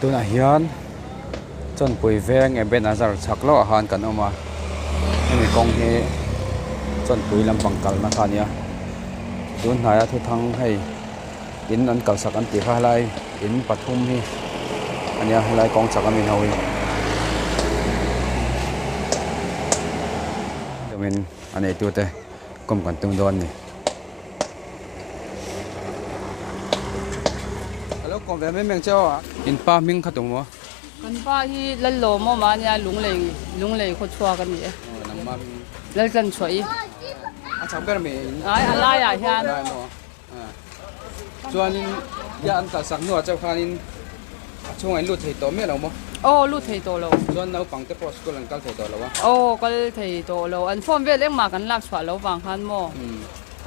tu na hian chon pui veng e ben azar chaklo han kan oma hemi kong hi chon pui lampang kal na khania tun haya thu thang hei in an kal sak an ti kha lai in pathum hi ania lai kong chakamin hawi domin ane tu te kom kan tung don ni hello kom ve meng chao in pa ming khatung mo kan pa hi lal lo mo ma nya lung lei kho chua kan ni nang ma lal kan choi a cham ber me ai ala ya hian chuan in ya an kal sak nu chau khanin chung ai lut thei to me lo mo o lu thei to lo chuan nau pang te post school an kal thei to lo wa o kal thei to lo an form ve leng ma kan lak chwa lo wang han mo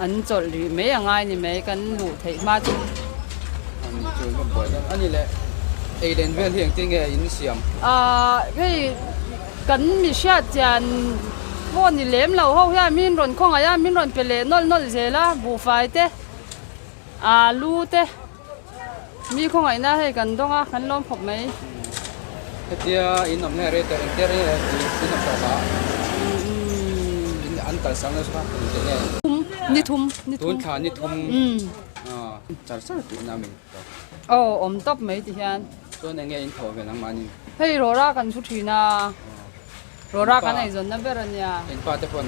an chol ri me angai ni me kan lu thei ma chu ani chuan ko boy ani le ei den vel hiang ting e in siam hei kan mi sha chan mo ni lem lo ho ya min ron khong aya min ron pele nol zela bu fai te lu te mi khong ai na hei kan donga kan lom phop mai tia in am ne re te in te re in am ta ba in an kal sang na sa ni thum tun kha ni thum char sar tu na mi om top mai ti hian chuan enge in tho ve nang mani hei rora kan chu thina rora kan ai zon na berania in pa te pon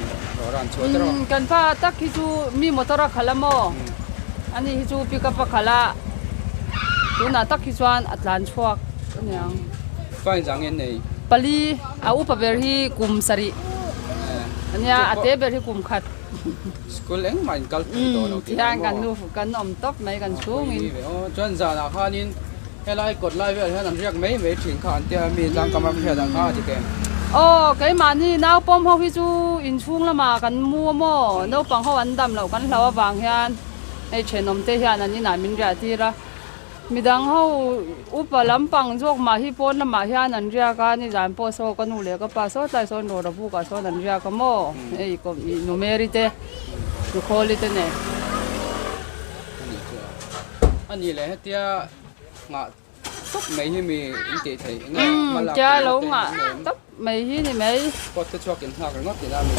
ran chu te ro kan pa tak hi chu mi motora khalamo ani hi chu pick up khala tuna tak hi chuan atlan chuak aniang fine jang en nei pali a upa ber hi kum sari ania ate ber hi kum khat school eng main kal to lo ti hian kan nu kan om top mai kan chung in chuan za na khanin helai kot lai vel han riak mai mai thin khan tia mi jang kamar phe dang kha ti te cái mà ni nấu bom ho hi chu in chung lama kan mu mo nấu pang ho an dam lo kan hlawa wang hian ei chenom te hian ani na min ria ti ra midang ho upa lampang jok ma hi pon lama hian an ria ka ni jan po so kan u le ka pa so tai son ro ra bu ka so an ria ka mo ei ko numeri te ku kholi te ne ani le tia nga top mai hi mi in te thei nga mala cha lo nga top mai hi ni mai pot te chok in thak ngot ti na mi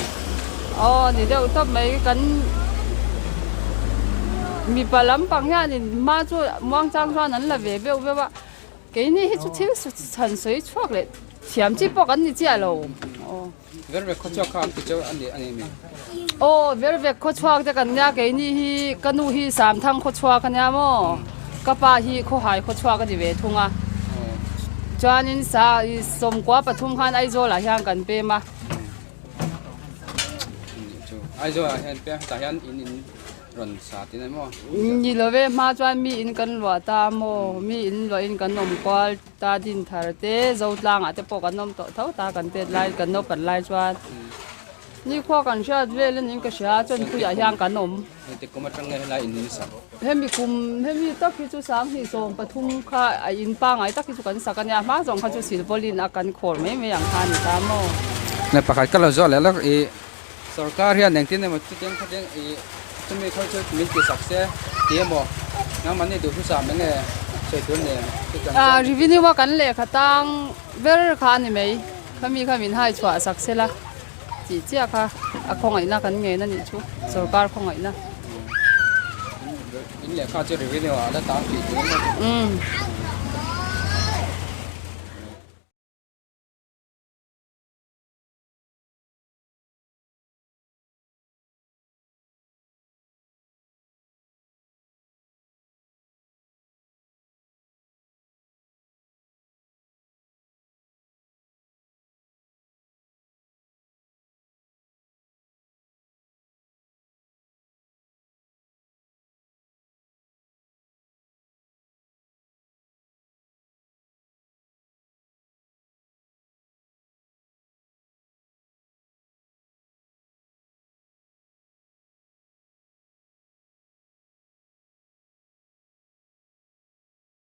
ni deu top mai kan mi palam pang hian in ma chu muang chang chuan an la ve ve wa ke ni hi chu thil su chan soi chuak le thiam chi pok an ni chia lo ver ve kho chok kham ti chu ani mi ver ve kho chuak te kan nya ke ni hi kanu hi sam thang kho chuak kan ya mo kapa hi kho hai kho chuak ka di ve thunga chuan in sa som kwa pathum khan ai zo la hian kan pe ma ai zo hen pe ta hian in ron sa ti na mo ni lo ve ma chuan mi in kan lwa ta mo mi in lo in kan nom kwal ta din thar te zo tlang ate po kan nom to tho ta kan te lai kan no kan lai chuan ni kho kan sha ve len in ka sha chon ku ya hyang kan nom te ko ma tang nge la in sa hemi tak hi chu sang hi som pathum kha in pa ngai tak hi chu kan sakanya ma jong kha chu silpolin akan khor me me yang khan ta mo na pakhat kala zo le la e sarkar hian neng tin ne ma ti teng khateng e tumi khoi chu mi ki sakse ti mo na mani du su sa me nge sei tu ne revenue wa kan le khatang ber kha ni mei khamin hai chwa saksela chi chia kha a khongai na kan nge na ni chu sarkar khongai na in le kha chu revenue ala ta ti